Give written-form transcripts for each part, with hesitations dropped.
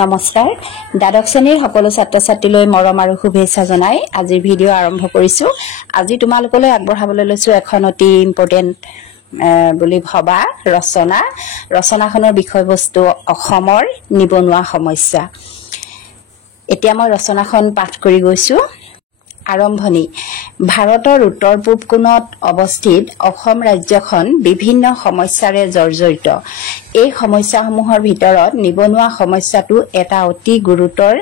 নমস্কাৰ দ্বাদশ শ্ৰেণীৰ সকলো ছাত্ৰ ছাত্ৰীলৈ মৰম আৰু শুভেচ্ছা জনাই আজিৰ ভিডিঅ' আৰম্ভ কৰিছো। আজি তোমালোকলৈ আগবঢ়াবলৈ লৈছো এখন অতি ইম্পৰ্টেণ্ট বুলি ভবা ৰচনাখনৰ বিষয়বস্তু অসমৰ নিবনুৱা সমস্যা। এতিয়া মই ৰচনাখন পাঠ কৰি গৈছো। আৰম্ভণি। ভাৰতৰ উত্তৰ পূব কোণত অৱস্থিত অসম ৰাজ্যখন বিভিন্ন সমস্যাৰে জৰ্জৰিত। এই সমস্যাসমূহৰ ভিতৰত নিবনুৱা সমস্যাটো এটা অতি গুৰুতৰ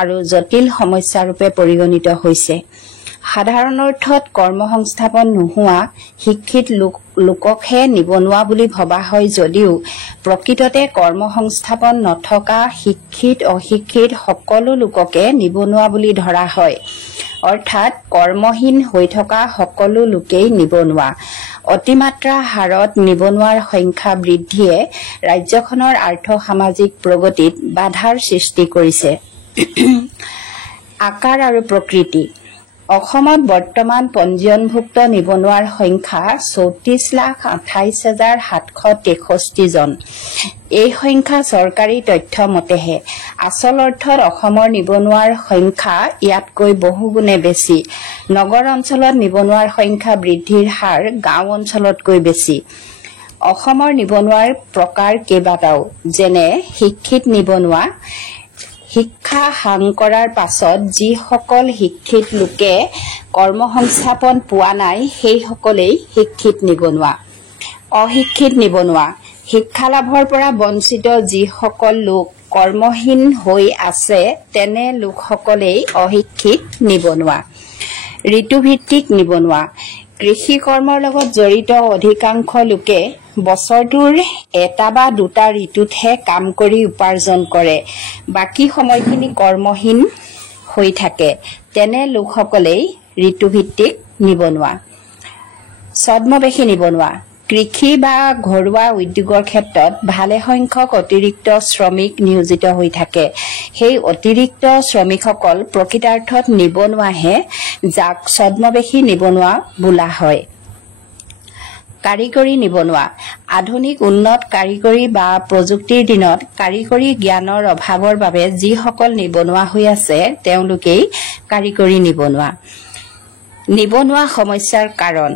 আৰু জটিল সমস্যাৰূপে পৰিগণিত হৈছে। সাধাৰণ অৰ্থত কৰ্মসংস্থাপন নোহোৱা শিক্ষিত লোককহে নিবনুৱা বুলি ভবা হয় যদিও প্ৰকৃততে কৰ্মসংস্থাপন নথকা শিক্ষিত অশিক্ষিত সকলো লোককে নিবনুৱা বুলি ধৰা হয়। অৰ্থাৎ কৰ্মহীন হৈ থকা সকলো লোকেই নিবনুৱা। অতিমাত্ৰা হাৰত নিবনুৱাৰ সংখ্যা বৃদ্ধিয়ে ৰাজ্যখনৰ আৰ্থ-সামাজিক প্ৰগতিত বাধাৰ সৃষ্টি কৰিছে। আকাৰ আৰু প্ৰকৃতি। অসমত বৰ্তমান পঞ্জীয়নভুক্ত নিবনুৱাৰ সংখ্যা 34,28,763 জন। এই সংখ্যা চৰকাৰী তথ্য মতেহে। আচল অৰ্থত অসমৰ নিবনুৱাৰ সংখ্যা ইয়াতকৈ বহুগুণে বেছি। নগৰ অঞ্চলত নিবনুৱাৰ সংখ্যা বৃদ্ধিৰ হাৰ গাঁও অঞ্চলতকৈ বেছি। অসমৰ নিবনুৱাৰ প্ৰকাৰ কেইবাটাও, যেনে শিক্ষিত নিবনুৱা। শিক্ষা সাং কৰাৰ পাছত যিসকল শিক্ষিত লোকে কৰ্মসংস্থাপন পোৱা নাই সেইসকলেই শিক্ষিত নিবনুৱা। অশিক্ষিত নিবনুৱা। শিক্ষা লাভৰ পৰা বঞ্চিত যিসকল লোক কৰ্মহীন হৈ আছে তেনে লোকসকলেই অশিক্ষিত নিবনুৱা। ঋতুভিত্তিক নিবনুৱা। কৃষি কৰ্মৰ লগত জড়িত অধিকাংশ লোকে বছৰটোৰ এটা বা দুটা ঋতুতহে কাম কৰি উপাৰ্জন কৰে। বাকী সময়খিনি কৰ্মহীন হৈ থাকে। তেনে লোকসকলেই ঋতুভিত্তিক নিবনুৱা। ছদ্মবেশী নিবনুৱা। কৃষি বা ঘৰুৱা উদ্যোগৰ ক্ষেত্ৰত ভালেসংখ্যক অতিৰিক্ত শ্ৰমিক নিয়োজিত হৈ থাকে। সেই অতিৰিক্ত শ্ৰমিকসকল প্ৰকৃতাৰ্থত নিবনুৱাহে, যাক ছদ্মবেশী নিবনুৱা বোলা হয়। কাৰিকৰী নিবনুৱা। আধুনিক উন্নত কাৰিকৰী বা প্ৰযুক্তিৰ দিনত কাৰিকৰী জ্ঞানৰ অভাৱৰ বাবে যিসকল নিবনুৱা হৈ আছে তেওঁলোকেই কাৰিকৰী নিবনুৱা। নিবনুৱা সমস্যাৰ কাৰণ।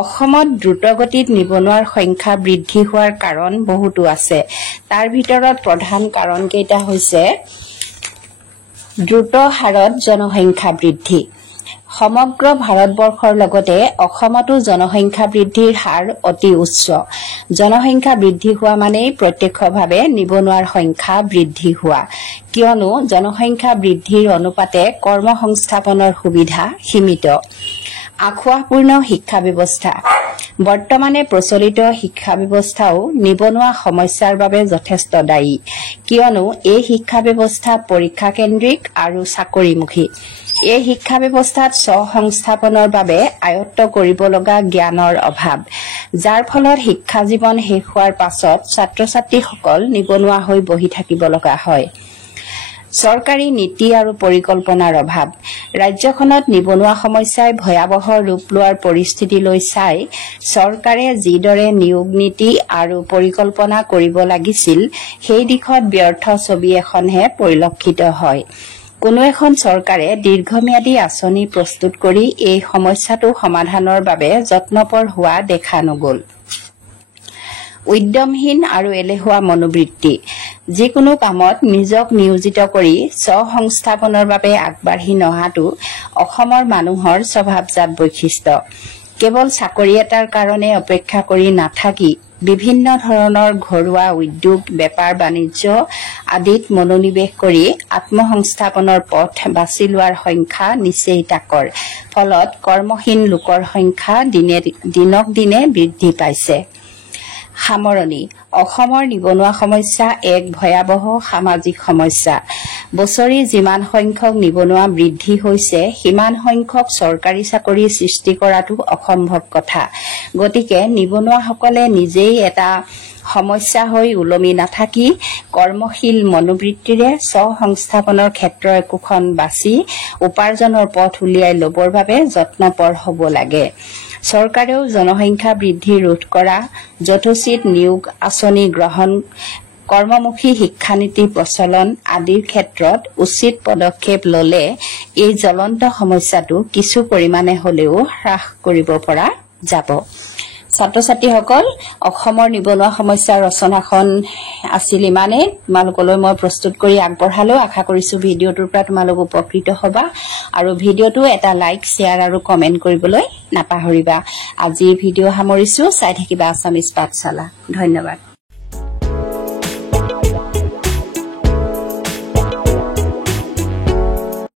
অসমত দ্ৰুতগতিত নিবনুৱাৰ সংখ্যা বৃদ্ধি হোৱাৰ কাৰণ বহুতো আছে। তাৰ ভিতৰত প্ৰধান কাৰণকেইটা হৈছে দ্ৰুত হাৰত জনসংখ্যা বৃদ্ধি। সমগ্ৰ ভাৰতবৰ্ষৰ লগতে অসমতো জনসংখ্যা বৃদ্ধিৰ হাৰ অতি উচ্চ। জনসংখ্যা বৃদ্ধি হোৱা মানেই প্ৰত্যক্ষভাৱে নিবনুৱাৰ সংখ্যা বৃদ্ধি হোৱা, কিয়নো জনসংখ্যা বৃদ্ধিৰ অনুপাতে কৰ্মসংস্থাপনৰ সুবিধা সীমিত। আখুৱাহপূৰ্ণ শিক্ষা ব্যৱস্থা। বৰ্তমানে প্ৰচলিত শিক্ষা ব্যৱস্থাও নিবনুৱা সমস্যাৰ বাবে যথেষ্ট দায়ী, কিয়নো এই শিক্ষা ব্যৱস্থা পৰীক্ষাকেন্দ্ৰিক আৰু চাকৰিমুখী। এই শিক্ষা ব্যৱস্থাত স্ব-সংস্থাপনৰ বাবে আয়ত্ত কৰিব লগা জ্ঞানৰ অভাৱ, যাৰ ফলত শিক্ষা জীৱন শেষ হোৱাৰ পাছত ছাত্ৰ-ছাত্ৰীসকল নিবনুৱা হৈ বহি থাকিব লগা হয়। চৰকাৰী নীতি আৰু পৰিকল্পনাৰ অভাৱ। ৰাজ্যখনত নিবনুৱা সমস্যাই ভয়াৱহ ৰূপ লোৱাৰ পৰিস্থিতিলৈ চাই চৰকাৰে যিদৰে নিয়োগ নীতি আৰু পৰিকল্পনা কৰিব লাগিছিল সেই দিশত ব্যৰ্থ ছবি এখনহে পৰিলক্ষিত হয়। কোনো এখন চৰকাৰে দীৰ্ঘম্যাদী আঁচনি প্ৰস্তুত কৰি এই সমস্যাটো সমাধানৰ বাবে যত্নপৰ হোৱা দেখা নগ'ল। উদ্যমহীন আৰু এলেহুৱা মনোবৃত্তি। যিকোনো কামত নিজক নিয়োজিত কৰি স্ব-সংস্থাপনৰ বাবে আগবাঢ়ি নহাটো অসমৰ মানুহৰ স্বভাৱজাত বৈশিষ্ট্য। কেৱল চাকৰি এটাৰ কাৰণে অপেক্ষা কৰি নাথাকি বিভিন্ন ধৰণৰ ঘৰুৱা উদ্যোগ, বেপাৰ বাণিজ্য আদিত মনোনিৱেশ কৰি আত্মসংস্থাপনৰ পথ বাছি লোৱাৰ সংখ্যা নিচেই তাকৰ। ফলত কৰ্মহীন লোকৰ সংখ্যা দিনক দিনে বৃদ্ধি পাইছে। সামৰণি। অসমৰ নিবনুৱা সমস্যা এক ভয়াৱহ সামাজিক সমস্যা। বছৰি যিমান সংখ্যক নিবনুৱা বৃদ্ধি হৈছে সিমান সংখ্যক চৰকাৰী চাকৰি সৃষ্টি কৰাটো অসম্ভৱ কথা। গতিকে নিবনুৱাসকলে নিজেই এটা সমস্যা হৈ ওলমি নাথাকি কৰ্মশীল মনোবৃত্তিৰে স্ব-সংস্থাপনৰ ক্ষেত্ৰ একোখন বাছি উপাৰ্জনৰ পথ উলিয়াই ল'বৰ বাবে যত্নপৰ হ'ব লাগে। চৰকাৰেও জনসংখ্যা বৃদ্ধি ৰোধ কৰা, যথোচিত নিয়োগ আঁচনি গ্ৰহণ, কৰ্মমুখী শিক্ষানীতি প্ৰচলন আদিৰ ক্ষেত্ৰত উচিত পদক্ষেপ ললে এই জ্বলন্ত সমস্যাটো কিছু পৰিমাণে হলেও হ্ৰাস কৰিব পৰা যাব। ছাত্ৰ ছাত্ৰীসকল, অসমৰ নিবনুৱা সমস্যা ৰচনাখন আছিল ইমানেই। তোমালোকলৈ মই প্ৰস্তুত কৰি আগবঢ়ালো। আশা কৰিছো ভিডিঅ'টোৰ পৰা তোমালোক উপকৃত হবা আৰু ভিডিঅ'টো এটা লাইক, শ্বেয়াৰ আৰু কমেণ্ট কৰিবলৈ নাপাহৰিবা। আজি ভিডিঅ' সামৰিছো। চাই থাকিবা আছামিজ পাঠশালা। ধন্যবাদ।